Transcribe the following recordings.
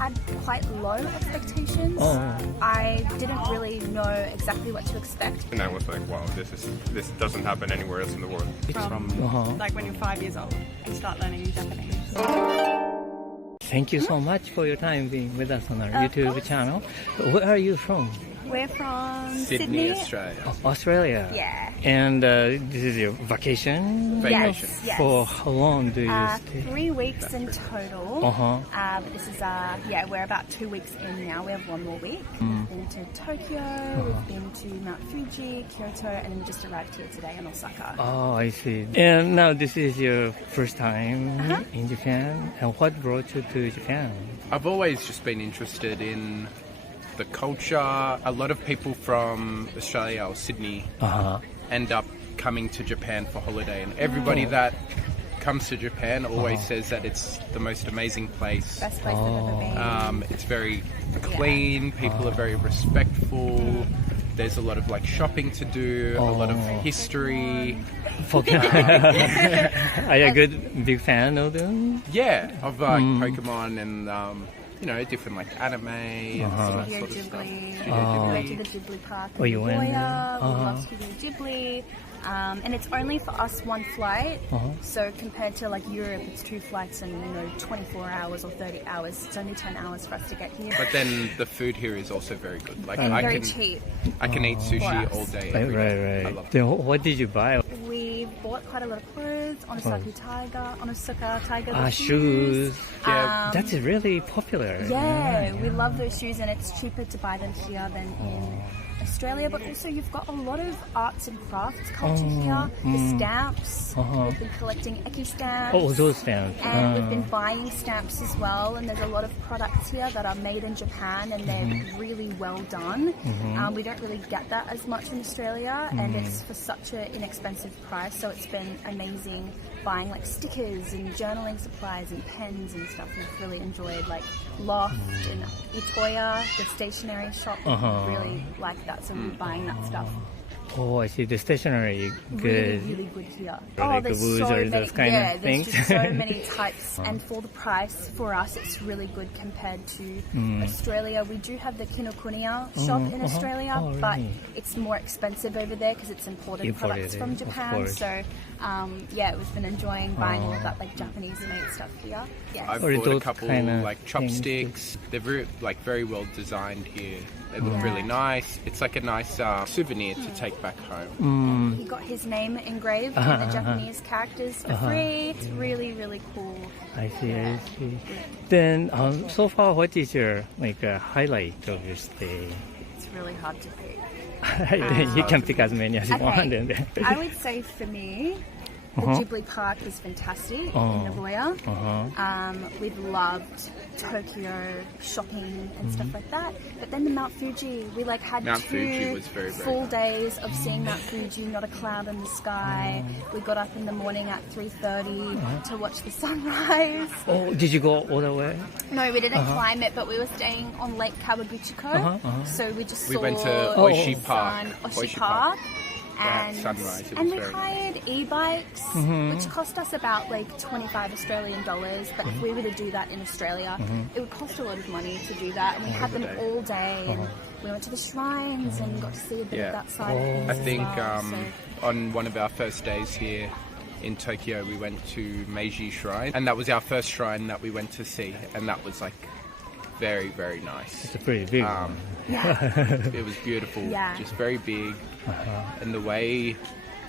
had quite low expectations. I didn't really know exactly what to expect. And I was like, wow, this doesn't happen anywhere else in the world. From like when you're 5 years old and start learning Japanese. Thank you so much for your time being with us on our YouTube channel. Where are you from? We're from Sydney, Australia. Australia. Yeah. And this is your vacation? Vacation. Yes. For how long do you stay? 3 weeks in total. But this is we're about 2 weeks in now. We have 1 more week. We've been to Tokyo, we've been to Mount Fuji, Kyoto, and then just arrived here today in Osaka. Oh, I see. And now this is your first time in Japan. And what brought you to Japan? I've always just been interested in the culture. A lot of people from Australia or Sydney end up coming to Japan for holiday, and everybody that comes to Japan always says that it's the most amazing place. Best place I've ever been. It's very clean, people are very respectful. There's a lot of like shopping to do, a lot of history. Are you a big fan of them? Yeah, of like Pokemon and different like anime and that Studio sort of stuff. Ghibli. Studio We went Ghibli. to the Ghibli Park Oh, in you went there? Nagoya. We love Studio Ghibli. And it's only for us 1 flight. So compared to like Europe, it's 2 flights and 24 hours or 30 hours. It's only 10 hours for us to get here. But then the food here is also very good. Like And I very can cheap. I can eat sushi all day, every day. I Right. love it. Then what did you buy? We bought quite a lot of clothes. Onitsuka Tiger. the Shoes. Yeah. That's really popular. Yeah, we love those shoes, and it's cheaper to buy them here than in Australia. But also, you've got a lot of arts and crafts culture here. The stamps. We've been collecting eki stamps. Oh, those stamps. And we've been buying stamps as well. And there's a lot of products here that are made in Japan, and they're really well done. We don't really get that as much in Australia, and it's for such an inexpensive price. So it's been amazing buying like stickers and journaling supplies and pens and stuff. We've really enjoyed like Loft and Itoya, the stationery shop. We really like that, so we're buying that stuff. Oh, I see. The stationery good. Really good here. Like there's woods so or many, those kind of there's things. just so many types. And for the price, for us, it's really good compared to Australia. We do have the Kinokuniya shop in Australia, but really? it's more expensive over there because it's imported products from Japan. course. So, we've been enjoying buying all of that like Japanese-made stuff here. Yes. I've Or bought a those couple kinda like chopsticks. They're very well designed here. They look really nice. It's like a nice souvenir to take back home. He got his name engraved with the Japanese characters for free. It's really, really cool. I see. Then, so far, what is your highlight of your stay? It's really hard to pick. You can pick as many as you want. And then. I would say for me, the Ghibli Park is fantastic in Nagoya. We've loved Tokyo shopping and stuff like that. But then the Mount Fuji, we had Mount 2 Fuji was very, very full nice. days of seeing Mount Fuji, not a cloud in the sky. We got up in the morning at 3:30 to watch the sunrise. Oh, did you go all the way? No, we didn't climb it, but we were staying on Lake Kawaguchiko. So we just We saw went to the Oishi Park. Oishi Park. That sunrise, it was And we very hired e-bikes, which cost us about 25 Australian dollars. But if we were to do that in Australia, it would cost a lot of money to do that. And we had them all day. And we went to the shrines and got to see a bit of that side of things I think as well. on one of our first days here in Tokyo, we went to Meiji Shrine, and that was our first shrine that we went to see, and that was very, very nice. It's a pretty big one. It was beautiful, Yeah. just very big, and the way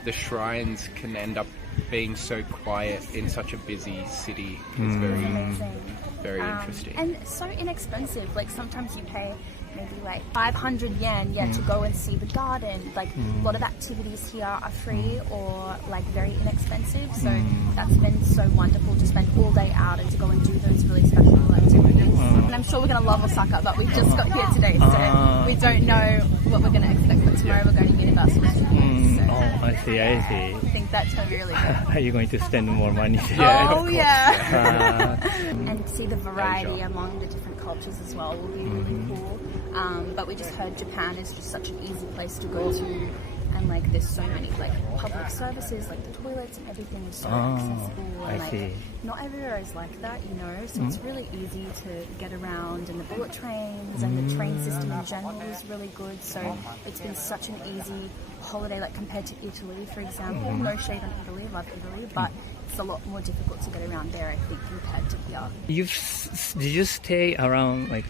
the shrines can end up being so quiet in such a busy city is very, Amazing. very interesting. And so inexpensive. Sometimes you pay maybe 500 yen to go and see the garden. A lot of activities here are free or very inexpensive. So that's been so wonderful to spend all day out and to go and do those really special activities. And I'm sure we're going to love Osaka, but we've just got here today, so we don't know what we're going to expect. But tomorrow we're going to Universal Studios. So Oh, I see. I think that's going to be really good. Are you going to spend more money? Yeah. And see the variety among the different cultures as well will be really cool. But we just heard Japan is just such an easy place to go to and like there's so many like public services, like the toilets and everything is so accessible, and like not everywhere is like that, you know, so it's really easy to get around, and the bullet trains and the train system in general is really good, so it's been such an easy holiday, like compared to Italy, for example. No shade on Italy, love Italy, but it's a lot more difficult to get around there, I think, compared to here. Did you stay around like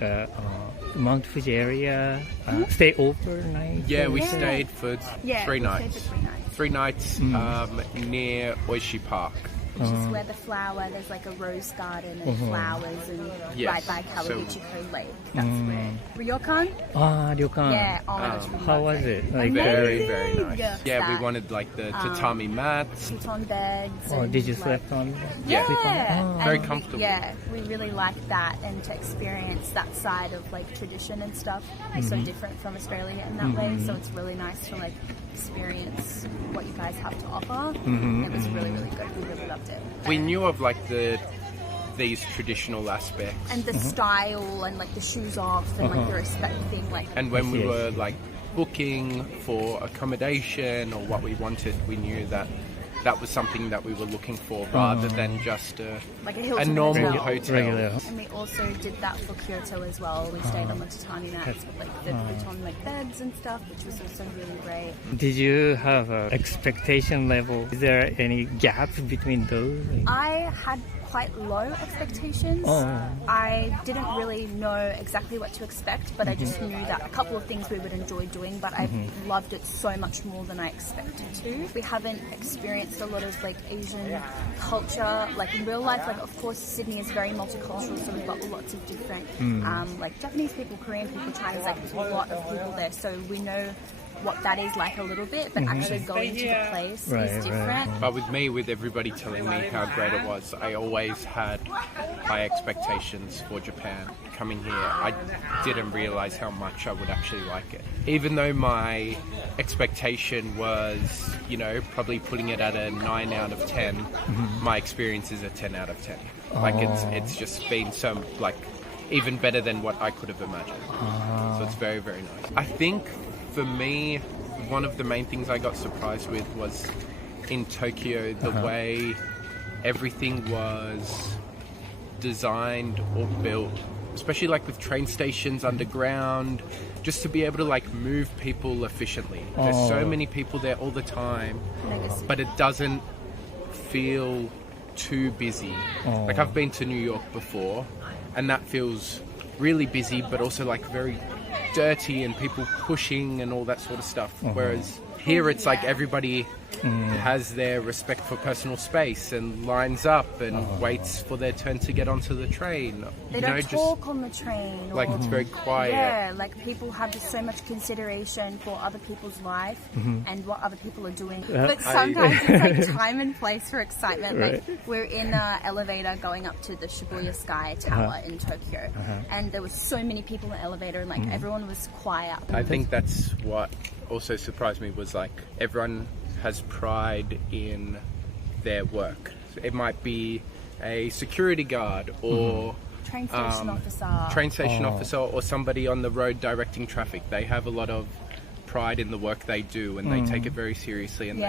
Mount Fuji area? Stay overnight? Yeah, we stayed for 3 nights. Stayed for 3 nights. 3 nights near Oishi Park. Which is where there's like a rose garden and flowers, and right by Kawaguchiko Lake. That's where. Ryokan? Ryokan. Yeah, oh my gosh. How was it? Like Very, very nice. Yeah, Yeah, we wanted like the tatami mats. futon beds. Oh, and, did you like, sleep on? Yeah, Oh. Very and comfortable. Yeah, we really liked that, and to experience that side of like tradition and stuff. It's so different from Australia in that way, so it's really nice to like experience what you guys have to offer. It was really, really good. We really loved it. We knew of like these traditional aspects. And the style and like the shoes off and like the respect thing, like. And when we were like booking for accommodation or what we wanted, we knew that that was something that we were looking for rather than just like a a Hilton normal hotel. hotel. Regular. And we also did that for Kyoto as well. We stayed on the tatami mats with like the futon like beds and stuff, which was also really great. Did you have an expectation level? Is there any gap between those? I had quite low expectations. I didn't really know exactly what to expect, but I just knew that a couple of things we would enjoy doing, but I loved it so much more than I expected to. We haven't experienced a lot of like Asian culture, like in real life. Like of course Sydney is very multicultural, so we've got lots of different like Japanese people, Korean people, Chinese, like there's a lot of people there, so we know what that is like a little bit, but actually going to the place is different. But with me, with everybody telling me how great it was, I always had high expectations for Japan. Coming here, I didn't realize how much I would actually like it. Even though my expectation was, you know, probably putting it at a 9 out of 10, my experience is a 10 out of 10. Like it's just been so like even better than what I could have imagined. So it's very, very nice. I think for me, one of the main things I got surprised with was in Tokyo, the way everything was designed or built, especially like with train stations underground, just to be able to like move people efficiently. There's so many people there all the time, but it doesn't feel too busy. Like I've been to New York before, and that feels really busy, but also like very dirty and people pushing and all that sort of stuff. Whereas here it's like everybody has their respect for personal space and lines up and waits for their turn to get onto the train. They don't talk on the train. Like it's very quiet. Yeah, like people have just so much consideration for other people's life and what other people are doing. But sometimes it's like time and place for excitement. Like we're in an elevator going up to the Shibuya Sky Tower in Tokyo, and there were so many people in the elevator, and like everyone was quiet. I think that's what also surprised me was like everyone has pride in their work. So it might be a security guard or Train station officer. Or somebody on the road directing traffic. They have a lot of pride in the work they do, and they take it very seriously, and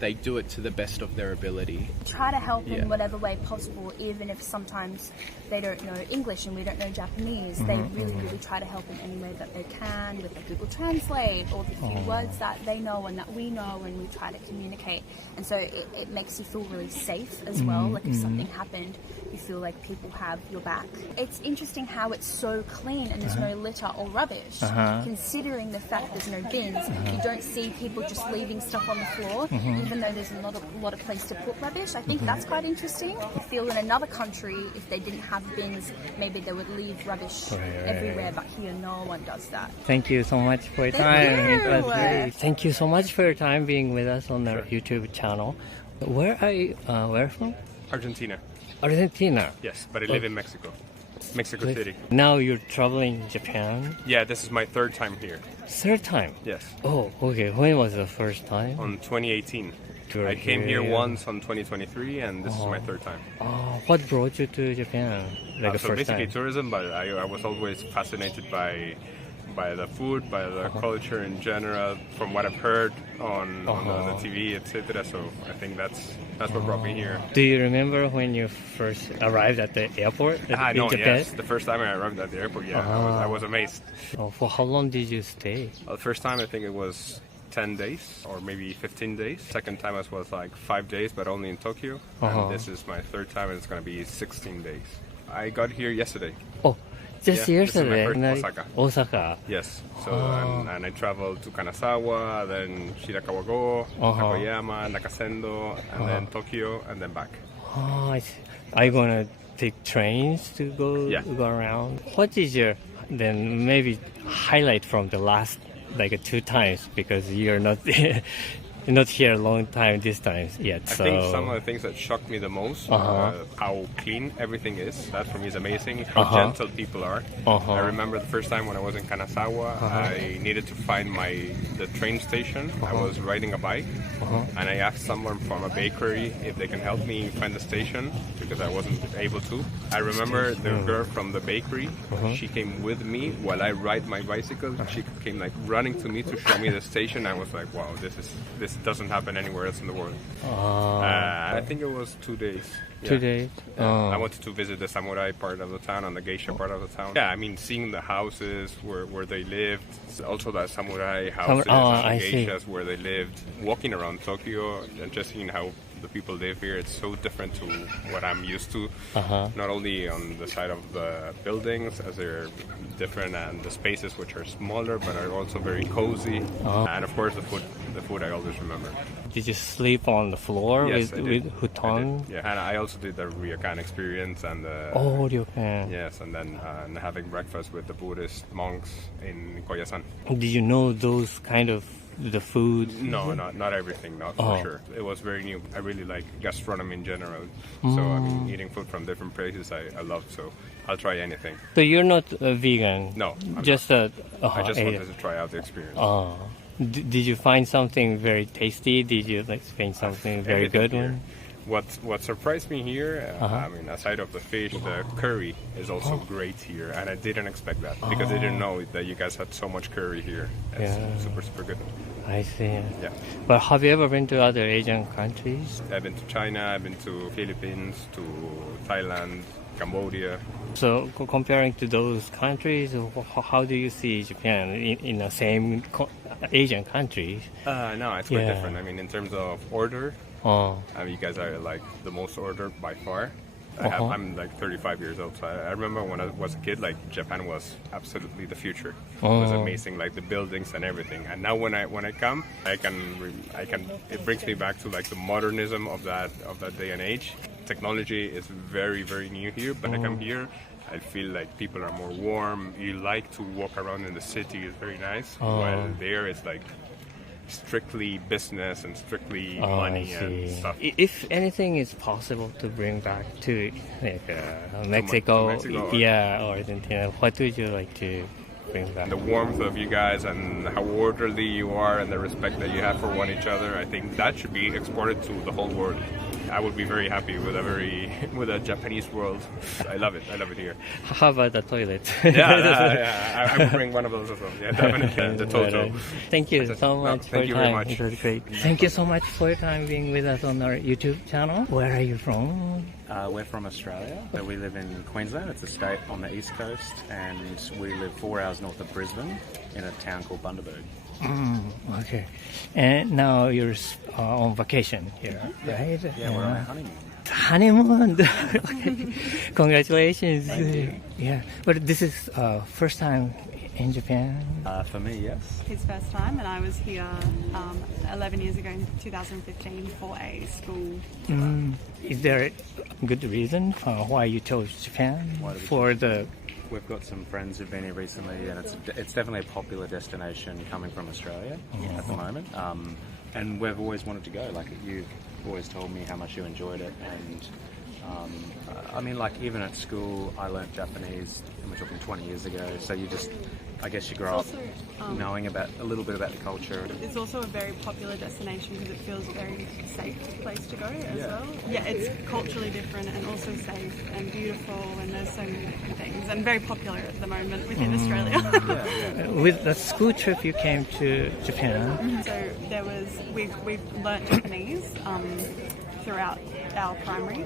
they do it to the best of their ability. Try to help in whatever way possible, even if sometimes they don't know English and we don't know Japanese. They really, really try to help in any way that they can with like Google Translate or the few words that they know and that we know, and we try to communicate. And so it makes you feel really safe as well. Like if something happened, you feel like people have your back. It's interesting how it's so clean and there's no litter or rubbish. Considering the fact there's no bins, you don't see people just leaving stuff on the floor, even though there's a lot of place to put rubbish. I think that's quite interesting. I feel in another country, if they didn't have bins, maybe they would leave rubbish everywhere, but here no one does that. Thank you so much for your time. It was great. Thank you so much for your time being with us on our YouTube channel. Where are you? Where from? Argentina. Argentina. Yes, but I live in Mexico. Mexico City. Now you're traveling Japan? Yeah, this is my 3rd time here. 3rd time? Yes. Oh, okay. When was the first time? On 2018. I came here once on 2023, and this is my 3rd time. What brought you to Japan? Like the So first basically time? tourism, but I was always fascinated by by the food, by the culture in general, from what I've heard on the TV, etc. So I think that's what brought me here. Do you remember when you first arrived at the airport in No, Japan? yes. The first time I arrived at the airport, I was amazed. For how long did you stay? Well, the first time I think it was 10 days or maybe 15 days. Second time it was like 5 days, but only in Tokyo. And this is my third time, and it's going to be 16 days. I got here yesterday. Oh, just Yeah, this is my yesterday? first Osaka. Yes. So and I traveled to Kanazawa, then Shirakawa-go, Nagoyama, Nakasendo, and then Tokyo, and then back. Oh, I see. Are you going to take trains to go around? What is your then maybe highlight from the last like 2 times, because you're not not here a long time this time yet. I think some of the things that shocked me the most, how clean everything is. That for me is amazing. How gentle people are. I remember the first time when I was in Kanazawa, I needed to find the train station. I was riding a bike, and I asked someone from a bakery if they can help me find the station because I wasn't able to. I remember the girl from the bakery. She came with me while I ride my bicycle. She came like running to me to show me the station. I was like, wow, this doesn't happen anywhere else in the world. I think it was 2 days. 2 days? I wanted to visit the samurai part of the town and the geisha part of the town. Yeah, I mean, seeing the houses where they lived, also the samurai houses and the geishas where they lived, walking around Tokyo and just seeing how the people live here, it's so different to what I'm used to. Not only on the side of the buildings, as they're different, and the spaces which are smaller but are also very cozy. And of course the food I always remember. Did you sleep on the floor Yes, with futon? Yeah, and I also did the ryokan experience and ryokan. Yes, and then having breakfast with the Buddhist monks in Koyasan. Did you know those kind of the food? No, not everything, not for sure. It was very new. I really like gastronomy in general. So I mean, eating food from different places I love. So I'll try anything. So you're not a vegan? No, I just wanted to try out the experience. Did you find something very tasty? Did you find something very good one? What surprised me here, I mean, aside of the fish, the curry is also great here, and I didn't expect that because I didn't know that you guys had so much curry here. It's super, super good. I see. Yeah. But have you ever been to other Asian countries? I've been to China, I've been to Philippines, to Thailand, Cambodia. So comparing to those countries, how do you see Japan in the same Asian countries? No, it's quite different. I mean, in terms of order, I mean, you guys are like the most ordered by far. I'm like 35 years old, so I remember when I was a kid, like Japan was absolutely the future. It was amazing, like the buildings and everything. And now when I come, it brings me back to like the modernism of that day and age. Technology is very, very new here, but I come here, I feel like people are more warm. You like to walk around in the city, it's very nice. While there, it's like strictly business and strictly money and stuff. If anything is possible to bring back to Mexico, or Argentina, what would you like to bring back? The warmth of you guys and how orderly you are and the respect that you have for one each other, I think that should be exported to the whole world. I would be very happy with a Japanese world. I love it here. How about the toilet? I would bring one of those as well. Yeah, definitely. The Toto. Thank you so much for your time. It was great. Thank you so much for your time being with us on our YouTube channel. Where are you from? We're from Australia. So we live in Queensland. It's a state on the east coast, and we live 4 hours north of Brisbane in a town called Bundaberg. Okay. And now you're on vacation here, right? Yeah, we're on a Honeymoon. honeymoon. Okay. Congratulations. Thank you. Yeah. But this is first time in Japan? For me, yes. His first time, and I was here 11 years ago in 2015 for a school tour. Is there a good reason why you chose Japan for the... We've got some friends who've been here recently, and it's definitely a popular destination coming from Australia at the moment. And we've always wanted to go. Like, you've always told me how much you enjoyed it, and I mean, like, even at school, I learnt Japanese, and we're talking 20 years ago, so you just, I guess you grow up knowing about a little bit about the culture. It's also a very popular destination because it feels a very safe place to go as well. Yeah, it's culturally different and also safe and beautiful, and there's so many different things, and very popular at the moment within Australia. With the school trip you came to Japan. So there was, we learnt Japanese throughout our primary,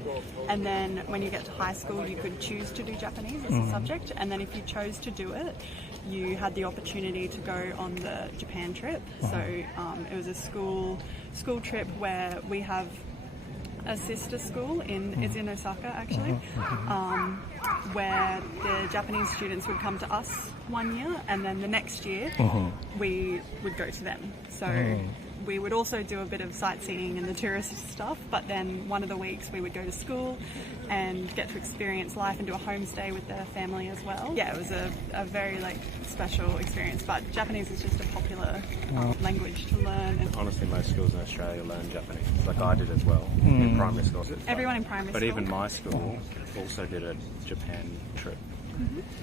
and then when you get to high school you could choose to do Japanese as a subject, and then if you chose to do it you had the opportunity to go on the Japan trip. So it was a school trip where we have a sister school it's in Osaka actually, where the Japanese students would come to us one year, and then the next year we would go to them. So we would also do a bit of sightseeing and the tourist stuff, but then one of the weeks we would go to school and get to experience life and do a homestay with their family as well. Yeah, it was a very like special experience, but Japanese is just a popular language to learn. And Honestly, most schools in Australia learn Japanese, like I did as well in primary school. Everyone in primary But school. even my school also did a Japan trip.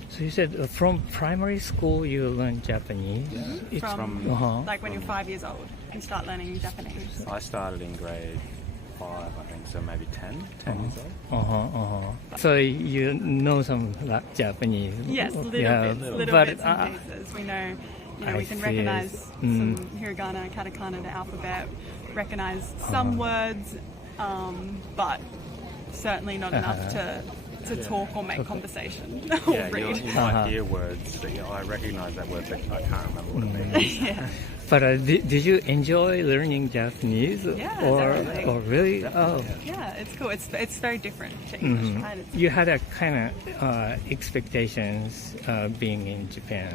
So you said from primary school you learned Japanese? It's From from like when you're 5 years old, you start learning Japanese. I started in grade 5, I think, so maybe 10 years old. So you know some Japanese? Yes, little but, bits and pieces. We know, I we can see. recognize some hiragana, katakana, the alphabet, recognize some words, but certainly not enough to talk or make conversation or Yeah, read. you might hear words that I recognise that word, but I can't remember what it means. Yeah. But did you enjoy learning Japanese? Yeah, or, definitely. or really? Oh. Yeah, it's cool. It's very different to English, right? It's, You had a kind of expectations being in Japan.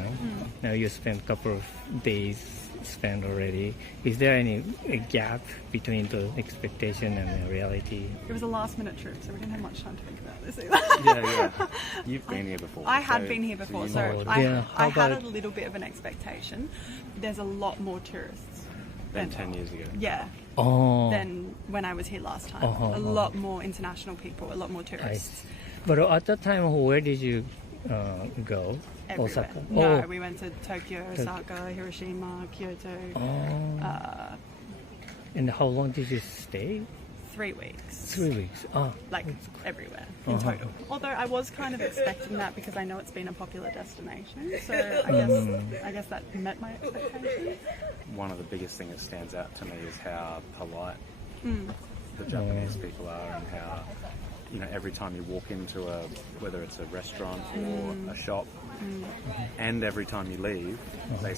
Now you spent a couple of days spent already. Is there any gap between the expectation and the reality? it was a last minute trip, so we didn't have much time to think about this either. Yeah. You've been here before. I had so- been here before, you so know yeah. I How had about- a little bit of an expectation. There's a lot more tourists than 10 years ago. yeah, Oh, than when I was here last time. A lot more international people, a lot more I tourists. see. But at that time, where did you go? Everywhere. Osaka? No, Oh. we went to Tokyo, Osaka, Hiroshima, Kyoto. And how long did you stay? 3 weeks. 3 weeks. Oh, Like everywhere in total. Although I was kind of expecting that because I know it's been a popular destination. So I guess that met my expectations. One of the biggest things that stands out to me is how polite the Japanese people are, and how, every time you walk into whether it's a restaurant or a shop, and every time you leave, they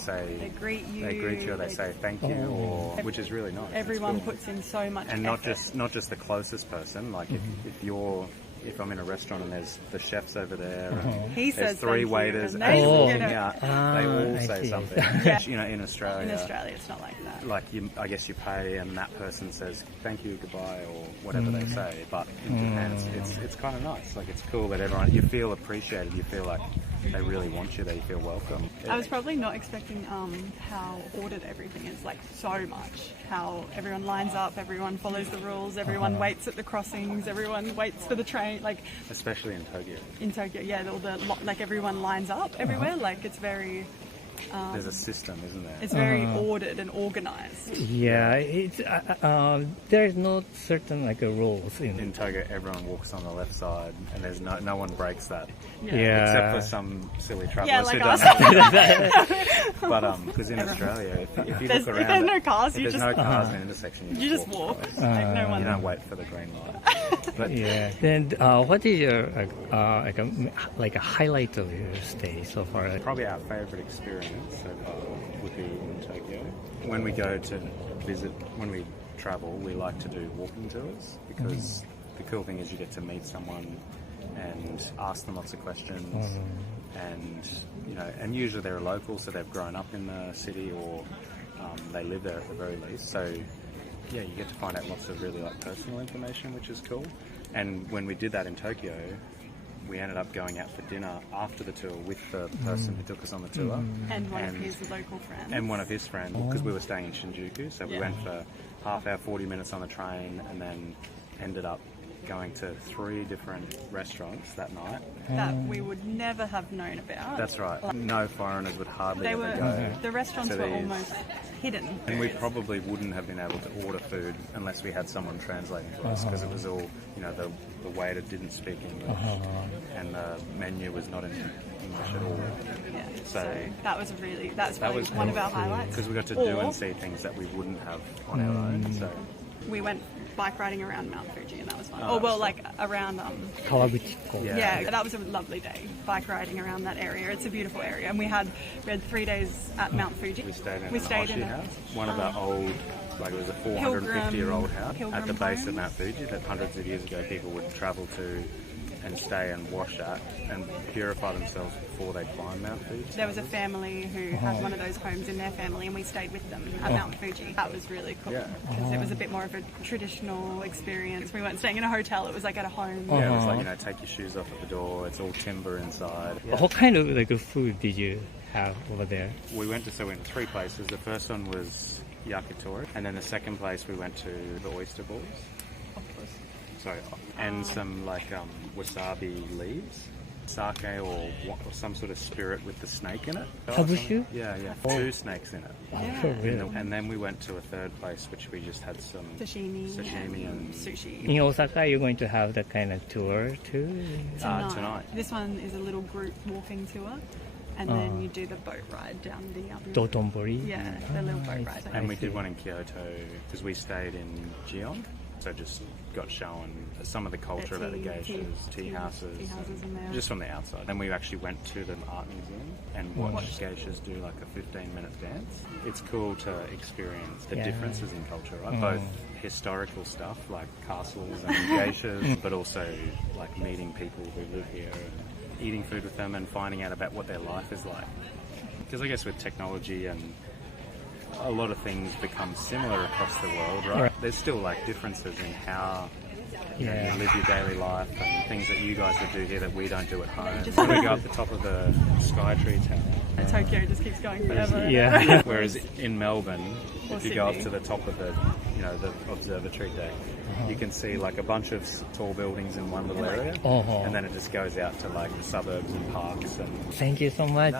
greet you, or they say thank you, or which is really nice. It's Everyone cool. puts in so much And effort. not just the closest person. Like if I'm in a restaurant and there's the chefs over there, and He there's says 3 thank you, waiters and and they- walking you know. out, they all I say see. something. Yeah. In Australia, In Australia, it's not like that. like I guess you pay and that person says thank you, goodbye, or whatever they say. But in Japan, it's kind of nice. Like, it's cool that you feel appreciated. You feel like they really want you there. You feel welcome. I was probably not expecting how ordered everything is, like so much. How everyone lines up, everyone follows the rules, everyone waits at the crossings, everyone waits for the train. Like Especially in Tokyo. in Tokyo, yeah, like everyone lines up everywhere. Like it's very, There's a system, isn't there? it's very ordered and organized. yeah. It's there's no certain rules In Tokyo, everyone walks on the left side, and there's no one breaks that. Yeah. Except for some silly Yeah, travellers like who us. don't. But because in Australia, if you If look around, there's no cars, if you there's just no cars in an intersection, you just walk. across. Like no one. You don't wait for the green light. But Yeah. Then what is your a highlight of your stay so far? probably our favourite experience so far would be in Tokyo. When we go to visit, when we travel, we like to do walking tours, because the cool thing is you get to meet someone and ask them lots of questions, and usually they're a local, so they've grown up in the city, or they live there at the very least. So yeah, you get to find out lots of really personal information, which is cool. And when we did that in Tokyo, we ended up going out for dinner after the tour with the person who took us on the tour. And one of his local friends. And one of his friends, because we were staying in Shinjuku, so we went for half hour, 40 minutes on the train, and then ended up going to 3 different restaurants that night. That we would never have known about. That's right. No foreigners would hardly They ever were go. the restaurants to were these. almost hidden. And we probably wouldn't have been able to order food unless we had someone translating for us, because it was all, you know, the waiter didn't speak English, and the menu was not in English at all. Yeah. So that's really one of our highlights. because we got to do and see things that we wouldn't have on our own. So We went bike riding around Mount Fuji, and that was fun. Around Kawaguchiko. yeah, that was a lovely day. Bike riding around that area. It's a beautiful area, and we had 3 days at Mount Fuji. we stayed in We an stayed Oshi in house, one of the old, like it was a 450-year-old house at the base of Mount Fuji that hundreds of years ago people would travel to and stay and wash at and purify themselves before they climb Mount Fuji. There was a family who had one of those homes in their family, and we stayed with them at Mount Fuji. That was really cool because it was a bit more of a traditional experience. We weren't staying in a hotel; it was like at a home. Yeah, it was like, you know, take your shoes off at the door. It's all timber inside. Yeah. What kind of like food did you have over there? We went to 3 places. The first one was yakitori, and then the second place we went to the oyster balls. Sorry, and some like wasabi leaves, sake or some sort of spirit with the snake in it. Habushu? Yeah. 2 snakes in it. Oh, really? And then we went to a third place, which we just had some Sashimi and sushi. In Osaka, you're going to have that kind of tour too? tonight. This one is a little group walking tour, and then you do the boat ride down the Dotonbori? Yeah, the little boat ride. And we did one in Kyoto because we stayed in Gion, so just got shown some of the culture about the geishas, tea houses, in there. just from the outside. Then we actually went to the art museum and watched geishas do like a 15-minute dance. It's cool to experience the differences in culture, right? Both historical stuff like castles and geishas, but also like meeting people who live here and eating food with them and finding out about what their life is like. Because I guess with technology and a lot of things become similar across the world, right? There's still like differences in how you live your daily life and things that you guys would do here that we don't do at home. When we go up the top of the Skytree Tower, Tokyo just keeps going forever. Yeah. whereas in Melbourne, Or if you go up Sydney. to the top of the observatory deck, you can see like a bunch of tall buildings in one little area, and then it just goes out to like the suburbs and parks and Thank you so much.